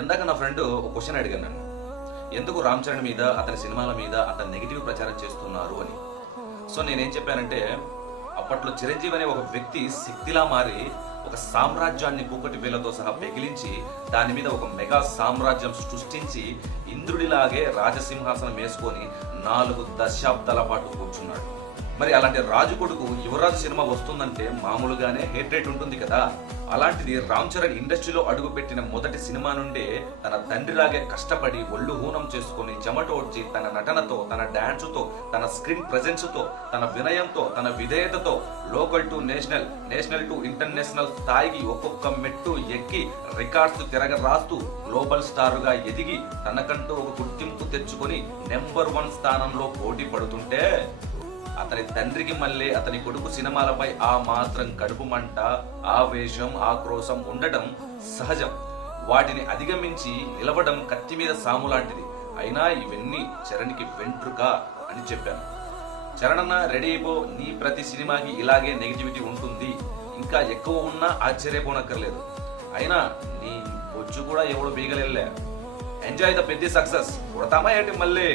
ఇందాక నా ఫ్రెండ్ ఒక క్వశ్చన్ అడిగాను నన్ను, ఎందుకు రామ్ చరణ్ మీద అతని సినిమాల మీద అంత నెగిటివ్ ప్రచారం చేస్తున్నారు అని. సో నేనేం చెప్పానంటే, అప్పట్లో చిరంజీవి అనే ఒక వ్యక్తి శక్తిలా మారి ఒక సామ్రాజ్యాన్ని కూకటి వేలతో సహా పెగిలించి దాని మీద ఒక మెగా సామ్రాజ్యం సృష్టించి ఇంద్రుడిలాగే రాజసింహాసనం వేసుకొని 4 దశాబ్దాల పాటు కూర్చున్నాడు. మరి అలాంటి రాజు కొడుకు యువరాజు సినిమా వస్తుందంటే మామూలుగానే హేట్ రేట్ ఉంటుంది కదా. అలాంటిది రామ్ చరణ్ ఇండస్ట్రీలో అడుగుపెట్టిన మొదటి సినిమా నుండే తన తండ్రిలాగే కష్టపడి ఒళ్ళు హూనం చేసుకుని చెమటోడ్చి తన నటనతో, తన డాన్సుతో, తన స్క్రీన్ ప్రెజెన్స్తో, తన వినయంతో, తన విధేయతతో local to national, national to international స్థాయికి ఒక్కొక్క మెట్టు ఎక్కి రికార్డ్స్ తిరగరాస్తూ గ్లోబల్ స్టార్గా ఎదిగి తనకంటూ ఒక గుర్తింపు తెచ్చుకొని నెంబర్ 1 స్థానంలో పోటీ పడుతుంటే అతని తండ్రికి మళ్ళీ అతని కొడుకు సినిమాలపై ఆ మాత్రం కడుపు మంట, ఆవేశం, ఆక్రోశం ఉండటం సహజం. వాటిని అధిగమించి నిలవడం కత్తి మీద సాము లాంటిది. అయినా ఇవన్నీ చరణ్కి వెంట్రుక అని చెప్పాను. చరణ్ రెడీ అయిపో, నీ ప్రతి సినిమాకి ఇలాగే నెగిటివిటీ ఉంటుంది, ఇంకా ఎక్కువ ఉన్నా ఆశ్చర్యపోనక్కర్లేదు. అయినా నీ బొచ్చు కూడా ఎవడు బీగలెళ్ళే. ఎంజాయ్ ద పెద్ద సక్సెస్. కొడతామా ఏంటి మళ్ళీ.